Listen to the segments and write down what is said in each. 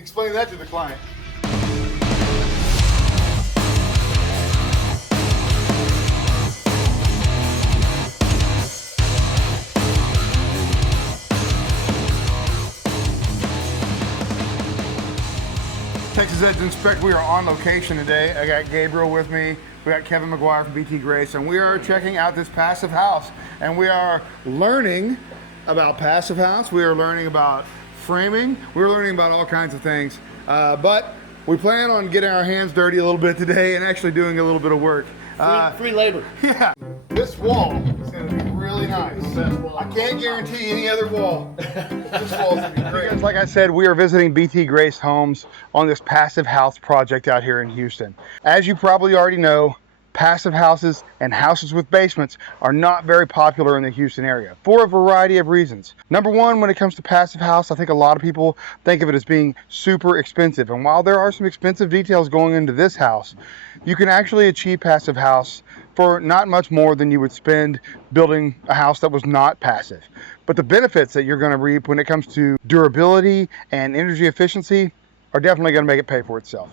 explain that to the client. Texas Edge Inspect, we are on location today. I got Gabriel with me. We got Kevin McGuire from BT Grace, and we are checking out this passive house. And we are learning about passive house. We are learning about framing. We're learning about all kinds of things. But we plan on getting our hands dirty a little bit today and actually doing a little bit of work. Free labor. Yeah. This wall is going to be really nice. I can't guarantee any other wall. This wall is going to be great. Like I said, we are visiting BT Grace Homes on this passive house project out here in Houston. As you probably already know, passive houses and houses with basements are not very popular in the Houston area for a variety of reasons. Number one, when it comes to passive house, I think a lot of people think of it as being super expensive. And while there are some expensive details going into this house, you can actually achieve passive house for not much more than you would spend building a house that was not passive. But the benefits that you're going to reap when it comes to durability and energy efficiency are definitely going to make it pay for itself.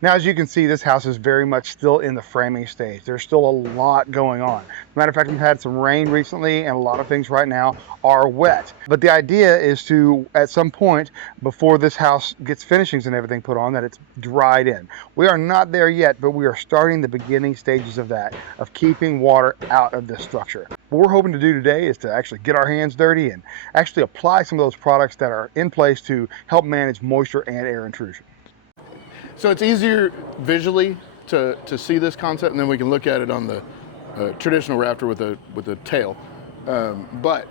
Now, as you can see, this house is very much still in the framing stage. There's still a lot going on. Matter of fact, we've had some rain recently, and a lot of things right now are wet. But the idea is to, at some point, before this house gets finishings and everything put on, that it's dried in. We are not there yet, but we are starting the beginning stages of that, of keeping water out of this structure. What we're hoping to do today is to actually get our hands dirty and actually apply some of those products that are in place to help manage moisture and air intrusion. So it's easier visually to see this concept, and then we can look at it on the traditional rafter with a tail. But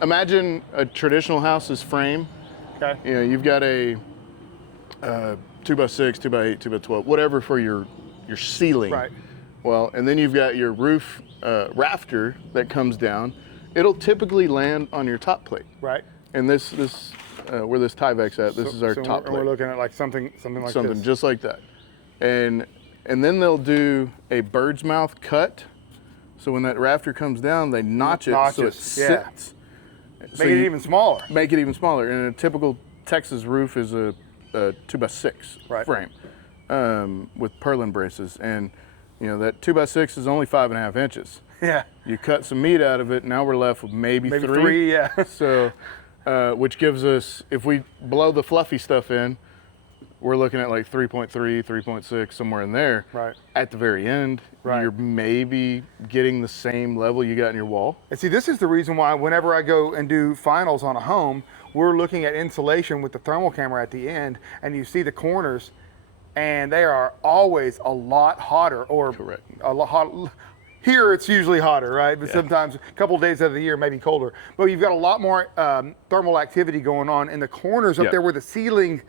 imagine a traditional house's frame. Okay. You know, you've got a 2x6, 2x8, 2x12, whatever for your ceiling. Right. Well, and then you've got your roof rafter that comes down. It'll typically land on your top plate. Right. And this where this Tyvek's at, this is our top plate. We're looking at like something like this. Something just like that. And then they'll do a bird's mouth cut. So when that rafter comes down, they notch it so it sits. Make it even smaller. Make it even smaller. And a typical Texas roof is a 2x6 frame with purlin braces. And you know that 2x6 is only 5.5 inches. Yeah. You cut some meat out of it, now we're left with maybe three. Three, yeah. So, which gives us, if we blow the fluffy stuff in, we're looking at like 3.3, 3.6, somewhere in there. Right. At the very end, you're maybe getting the same level you got in your wall. And see, this is the reason why whenever I go and do finals on a home, we're looking at insulation with the thermal camera at the end, and you see the corners, and they are always a lot hotter, or correct. A lot hot. Here it's usually hotter, right? But sometimes a couple of days out of the year, maybe colder. But you've got a lot more thermal activity going on in the corners up there where the ceiling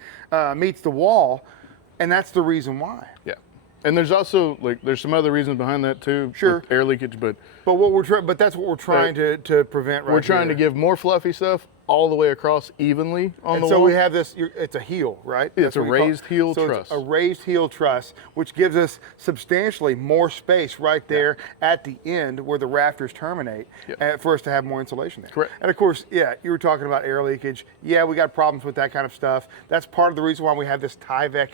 meets the wall, and that's the reason why. Yeah, and there's also there's some other reasons behind that too. Sure. With air leakage, but that's what we're trying to prevent. We're trying to give more fluffy stuff all the way across evenly on the wall. So we have this, it's a heel, right? It's a raised heel truss. It's a raised heel truss, which gives us substantially more space right there at the end where the rafters terminate for us to have more insulation there. Correct. And of course, you were talking about air leakage. Yeah, we got problems with that kind of stuff. That's part of the reason why we have this Tyvek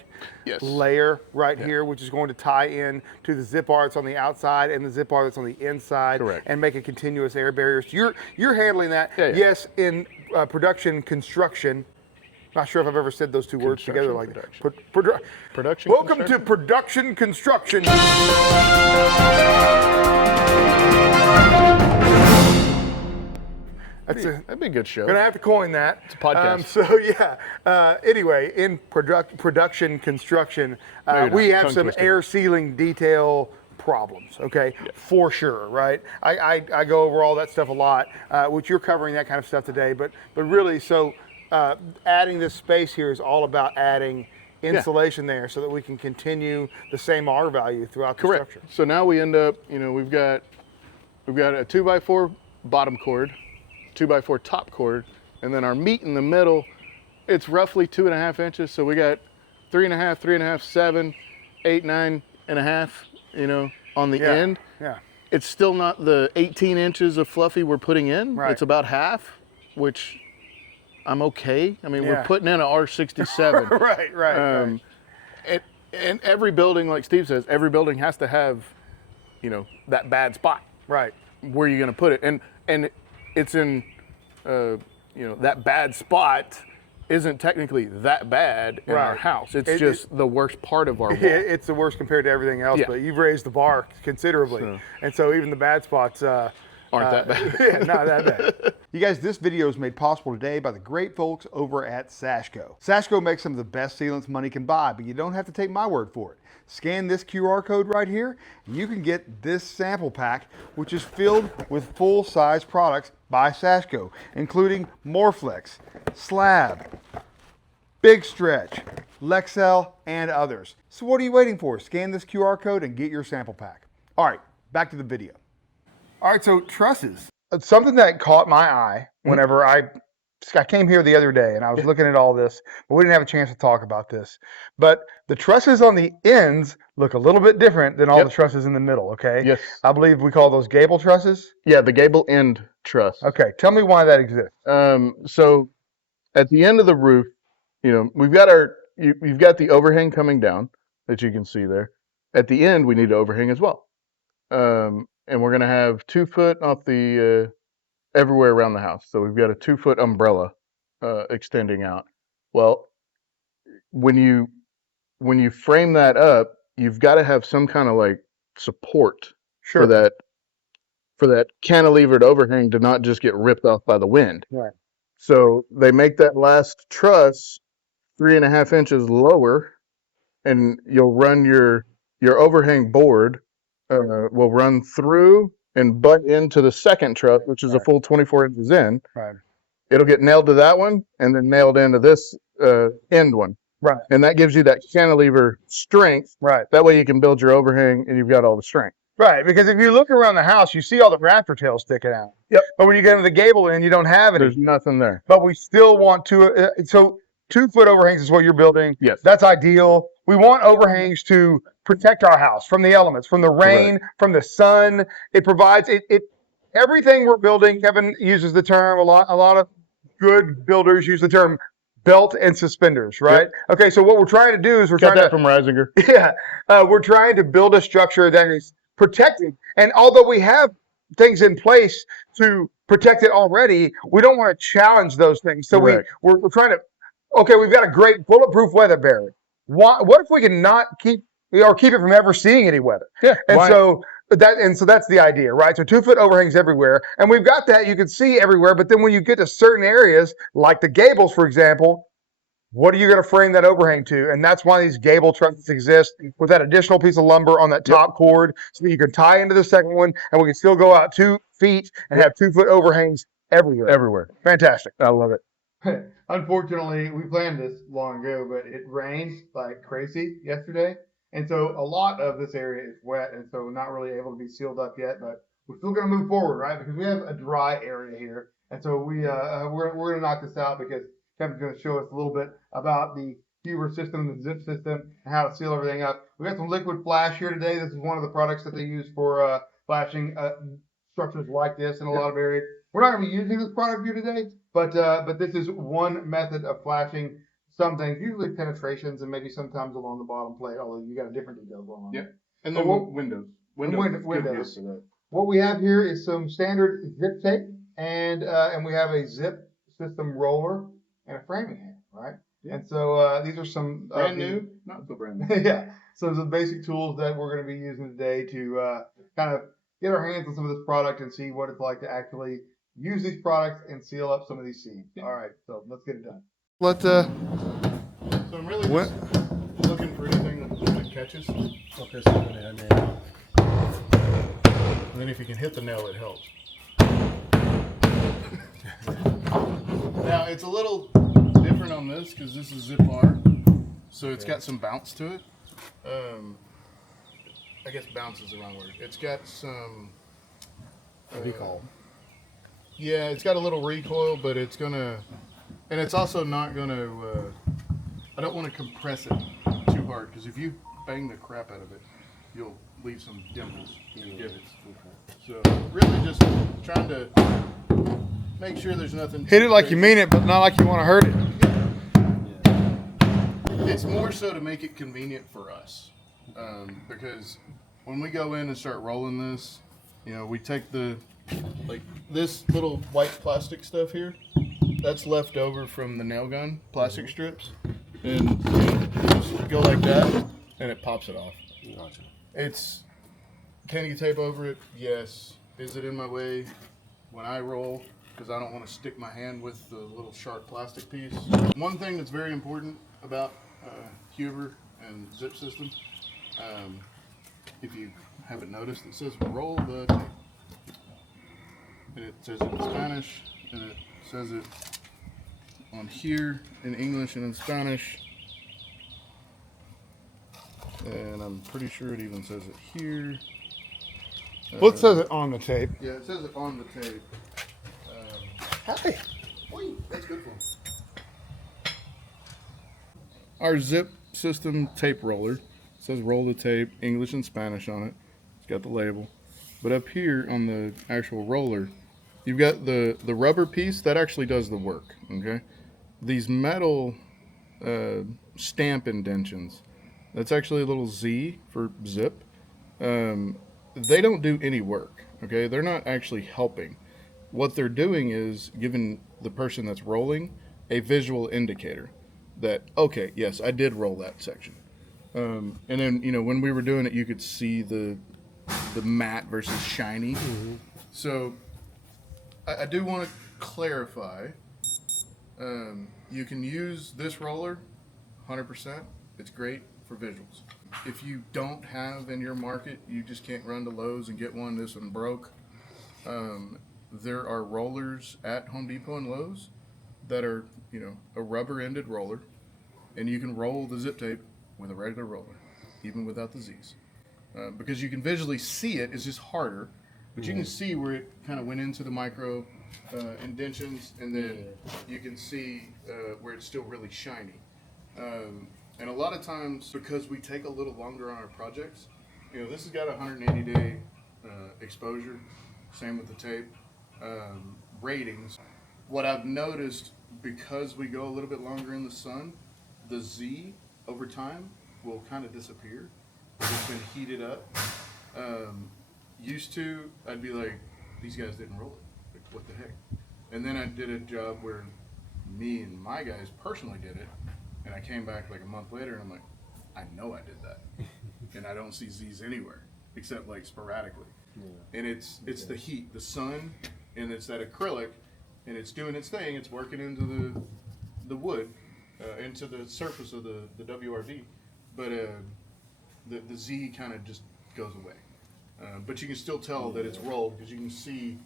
layer right here, which is going to tie in to the zip bar that's on the outside and the zip bar that's on the inside. Correct. And make a continuous air barrier. So you're handling that. Yes, in production construction. Not sure if I've ever said those two words together like that. Production. Welcome to production construction. That'd be a good show. Gonna have to coin that. It's a podcast. Anyway, in production construction, we have some air sealing detail problems, for sure, right? I go over all that stuff a lot, which you're covering that kind of stuff today, but really, so adding this space here is all about adding insulation there so that we can continue the same R value throughout the structure. So now we end up, we've got a 2x4 bottom cord, 2x4 top cord, and then our meat in the middle, it's roughly 2.5 inches. So we got 3.5, 3.5, 7, 8, 9.5, on the end. Yeah. It's still not the 18 inches of fluffy we're putting in. Right. It's about half, which I'm okay. I mean, we're putting in an R67. right. And every building, like Steve says, every building has to have, you know, that bad spot. Right. Where you're going to put it. And it's in, you know, that bad spot isn't technically that bad in our house. It's just the worst part of our wall. It's the worst compared to everything else, but you've raised the bar considerably. And so even the bad spots aren't that bad. Yeah, not that bad. You guys, this video is made possible today by the great folks over at Sashco. Sashco makes some of the best sealants money can buy, but you don't have to take my word for it. Scan this QR code right here, and you can get this sample pack, which is filled with full-size products by Sashco, including Morflex, Slab, Big Stretch, Lexel, and others. So what are you waiting for? Scan this QR code and get your sample pack. All right, back to the video. All right, so trusses. It's something that caught my eye whenever I came here the other day and I was looking at all this, but we didn't have a chance to talk about this. But the trusses on the ends look a little bit different than all the trusses in the middle, okay? Yes. I believe we call those gable trusses? Yeah, the gable end truss. Okay, tell me why that exists. So at the end of the roof, you know, you've got the overhang coming down that you can see there. At the end, we need to overhang as well. And we're going to have 2 foot off the everywhere around the house. So we've got a 2 foot umbrella extending out. Well, when you frame that up, you've got to have some kind of like support for that cantilevered overhang to not just get ripped off by the wind. Right. So they make that last truss 3.5 inches lower, and you'll run your overhang board will run through and butt into the second truss, which is a full 24 inches in. Right. It'll get nailed to that one and then nailed into this end one. Right. And that gives you that cantilever strength. Right. That way you can build your overhang and you've got all the strength. Right, because if you look around the house, you see all the rafter tails sticking out. Yep. But when you get into the gable end, you don't have any. There's nothing there. But we still want to, so 2 foot overhangs is what you're building. Yes. That's ideal. We want overhangs to protect our house from the elements, from the rain, from the sun. It provides everything we're building. Kevin uses the term a lot of good builders use the term belt and suspenders, right? Yep. Okay, so what we're trying to do is Got that from Reisinger. Yeah, we're trying to build a structure that is protected. And although we have things in place to protect it already, we don't want to challenge those things. So we're trying to. Okay, we've got a great bulletproof weather barrier. What if we can not keep it from ever seeing any weather? Yeah. And so that's the idea, right? So 2 foot overhangs everywhere, and we've got that you can see everywhere. But then when you get to certain areas, like the gables, for example, what are you going to frame that overhang to? And that's why these gable trusses exist with that additional piece of lumber on that top cord, so that you can tie into the second one, and we can still go out 2 feet and have 2 foot overhangs everywhere. Everywhere. Fantastic. I love it. Unfortunately, we planned this long ago, but it rained like crazy yesterday. And so a lot of this area is wet, and so not really able to be sealed up yet, but we're still going to move forward, right? Because we have a dry area here. And so we're going to knock this out because Kevin's going to show us a little bit about the Huber system, the zip system, and how to seal everything up. We got some liquid flash here today. This is one of the products that they use for flashing structures like this in a lot of areas. We're not going to be using this product here today, but this is one method of flashing some things, usually penetrations and maybe sometimes along the bottom plate, although you got a different detail going on. Yeah, and then windows. Windows. What we have here is some standard zip tape, and we have a zip system roller and a framing handle, right? Yeah. And so these are some brand new, not so brand new. Yeah. So the basic tools that we're going to be using today to kind of get our hands on some of this product and see what it's like to actually use these products and seal up some of these seams. Yeah. All right, so let's get it done. So I'm really just looking for anything that catches. Okay, so I'm going to nail. And then if you can hit the nail, it helps. Now it's a little different on this because this is zip R, so it's got some bounce to it. I guess bounce is the wrong word. It's got some recoil. Yeah, it's got a little recoil, but it's gonna, and it's also not gonna. I don't want to compress it too hard because if you bang the crap out of it, you'll leave some dimples, divots. So really just trying to make sure there's nothing. Hit it like you mean it, but not like you want to hurt it. It's more so to make it convenient for us, because when we go in and start rolling this, you know, we take this little white plastic stuff here, that's left over from the nail gun plastic strips, and you just go like that, and it pops it off. Gotcha. Can you tape over it? Yes. Is it in my way when I roll? Because I don't want to stick my hand with the little sharp plastic piece. One thing that's very important about Huber and zip system, if you haven't noticed, it says roll the tape. And it says it in Spanish, and it says it on here in English and in Spanish. And I'm pretty sure it even says it here. Well, it says it on the tape. Yeah, it says it on the tape. Hi. Oi, that's good for him. Our zip system tape roller says roll the tape, English and Spanish on it. It's got the label. But up here on the actual roller, you've got the rubber piece that actually does the work, okay? These metal stamp indentions, that's actually a little Z for zip. They don't do any work, okay? They're not actually helping. What they're doing is giving the person that's rolling a visual indicator that, okay, yes, I did roll that section. And then, you know, when we were doing it, you could see the matte versus shiny. Mm-hmm. So I do want to clarify. You can use this roller 100%. It's great for visuals. If you don't have in your market, you just can't run to Lowe's and get one. This one broke. There are rollers at Home Depot and Lowe's that are, you know, a rubber-ended roller, and you can roll the zip tape with a regular roller, even without the Z's. Because you can visually see it, it's just harder, but you can see where it kind of went into the micro indentions, and then you can see where it's still really shiny. And a lot of times, because we take a little longer on our projects, you know, this has got a 180-day exposure, same with the tape. Ratings. What I've noticed, because we go a little bit longer in the sun, the Z over time will kind of disappear. It's been heated up. Used to, I'd be like, these guys didn't roll it. Like, what the heck? And then I did a job where me and my guys personally did it, and I came back like a month later, and I'm like, I know I did that, and I don't see Z's anywhere except like sporadically. Yeah. And it's the heat, the sun, and it's that acrylic, and it's doing its thing. It's working into the wood, into the surface of the WRD, but the Z kind of just goes away. But you can still tell that it's rolled because you can see,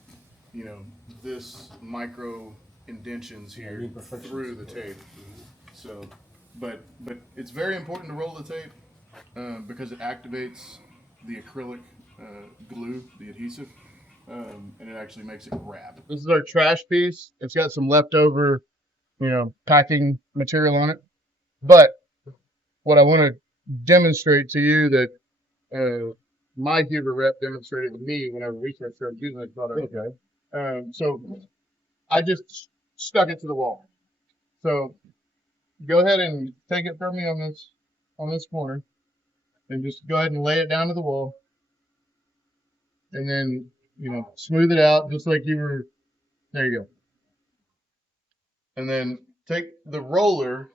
you know, this micro indentions here through the tape. So, but it's very important to roll the tape because it activates the acrylic glue, the adhesive, and it actually makes it grab. This is our trash piece. It's got some leftover, you know, packing material on it. But what I want to demonstrate to you that my Huber rep demonstrated to me whenever we started using it. Okay. So I just stuck it to the wall. So go ahead and take it from me on this corner, and just go ahead and lay it down to the wall. And then, you know, smooth it out just like you were. There you go. And then take the roller,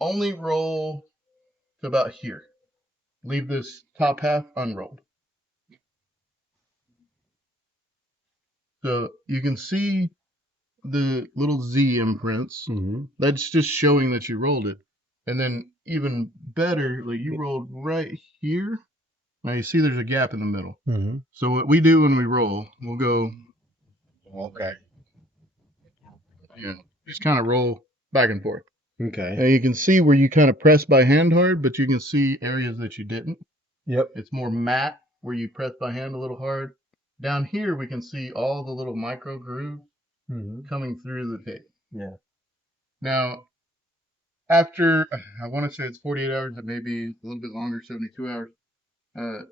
only roll to about here. Leave this top half unrolled. So you can see the little Z imprints. Mm-hmm. That's just showing that you rolled it. And then even better, like you rolled right here. Now you see there's a gap in the middle. Mm-hmm. So what we do when we roll, we'll go, okay, you know, just kind of roll back and forth. Okay. And you can see where you kind of press by hand hard, but you can see areas that you didn't. Yep. It's more matte where you press by hand a little hard. Down here, we can see all the little micro grooves coming through the tape. Yeah. Now, after, I want to say it's 48 hours, it may be a little bit longer, 72 hours.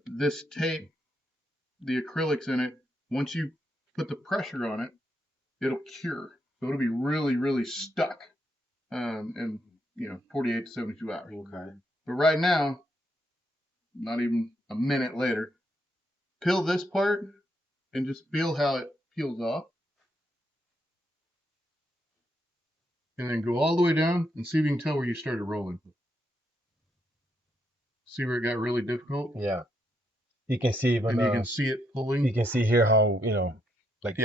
This tape, the acrylics in it, once you put the pressure on it, it'll cure. So it'll be really, really stuck in 48 to 72 hours. Okay. But right now, not even a minute later, peel this part and just feel how it peels off. And then go all the way down and see if you can tell where you started rolling. See where it got really difficult? Yeah. You can see when And you can see it pulling. you can see here how, like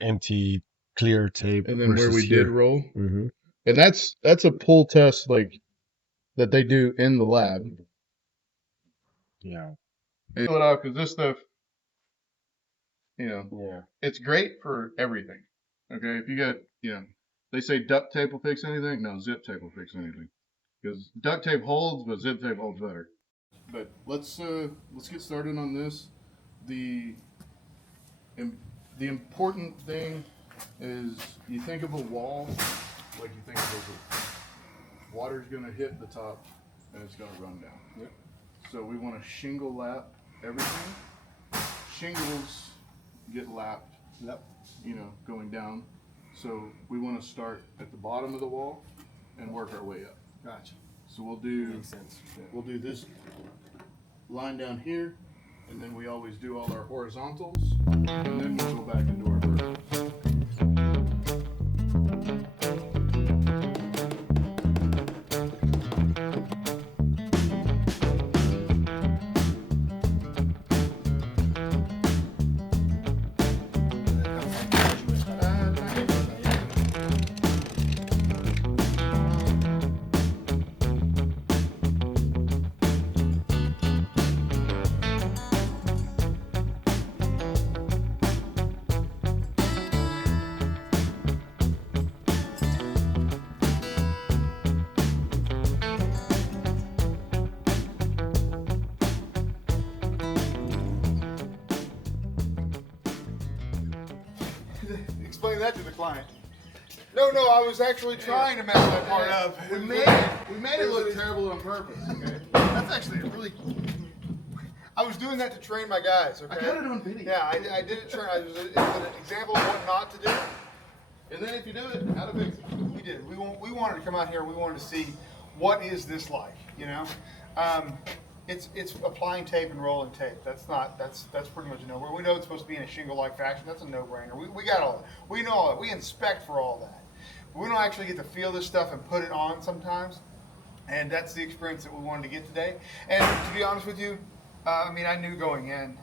empty clear tape. And then where we versus here. did roll. Mm-hmm. And that's a pull test like that they do in the lab. Yeah. And pull it out because this stuff, Yeah. it's great for everything. Okay, if you got, they say duct tape will fix anything. No, zip tape will fix anything. Because duct tape holds, but zip tape holds better. But let's get started on this. The important thing is you think of a wall like you think of a roof. Water's gonna hit the top and it's gonna run down. Yep. So we want to shingle lap everything. Shingles get lapped, going down. So we want to start at the bottom of the wall and work our way up. Gotcha. So we'll do Makes sense. we'll do this line down here, and then we always do all our horizontals, and then we'll go back and do our verticals. Explain that to the client. No, I was actually trying to mess that part up. We made it look terrible on purpose. Okay. That's actually really. I was doing that to train my guys. Okay. I got it on video. Yeah, I did it. It was an example of what not to do. And then if you do it, how to fix it. We did. We wanted to come out here. We wanted to see what is this like. It's applying tape and rolling tape. That's pretty much a no-brainer. We know it's supposed to be in a shingle-like fashion. That's a no-brainer. We got all that. We know all that. We inspect for all that. But we don't actually get to feel this stuff and put it on sometimes. And that's the experience that we wanted to get today. And to be honest with you, I knew going in,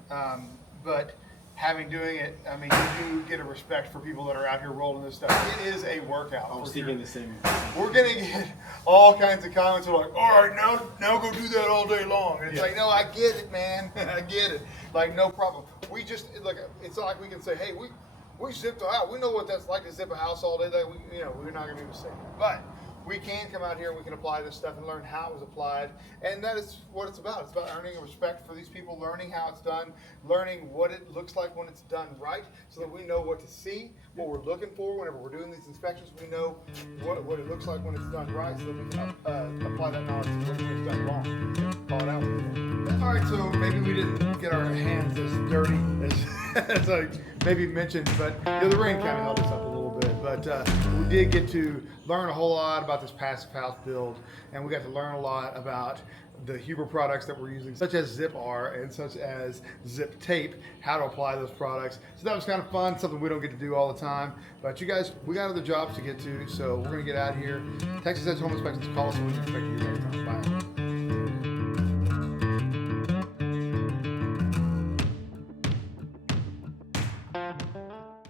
but having doing it, you do get a respect for people that are out here rolling this stuff. It is a workout. I was thinking the same. We're gonna get all kinds of comments. We're like, all right, now go do that all day long. And it's like, no, I get it, man. I get it. Like, no problem. We just look. It's not like we can say, hey, we zipped a house. We know what that's like to zip a house all day. Like, we're not gonna be able to say that. But we can come out here and we can apply this stuff and learn how it was applied. And that is what it's about. It's about earning a respect for these people, learning how it's done, learning what it looks like when it's done right, so that we know what to see, what we're looking for whenever we're doing these inspections. We know what it looks like when it's done right, so that we can apply that knowledge when it's done wrong. Call it out. All right, so maybe we didn't get our hands as dirty as I maybe mentioned, but the rain kind of held us up a little bit. But we did get to learn a whole lot about this passive house build, and we got to learn a lot about the Huber products that we're using, such as Zip R and such as Zip Tape, how to apply those products. So that was kind of fun, something we don't get to do all the time. But you guys, we got other jobs to get to, so we're going to get out of here. Texas Edge Home Inspections, call us and we can inspect you.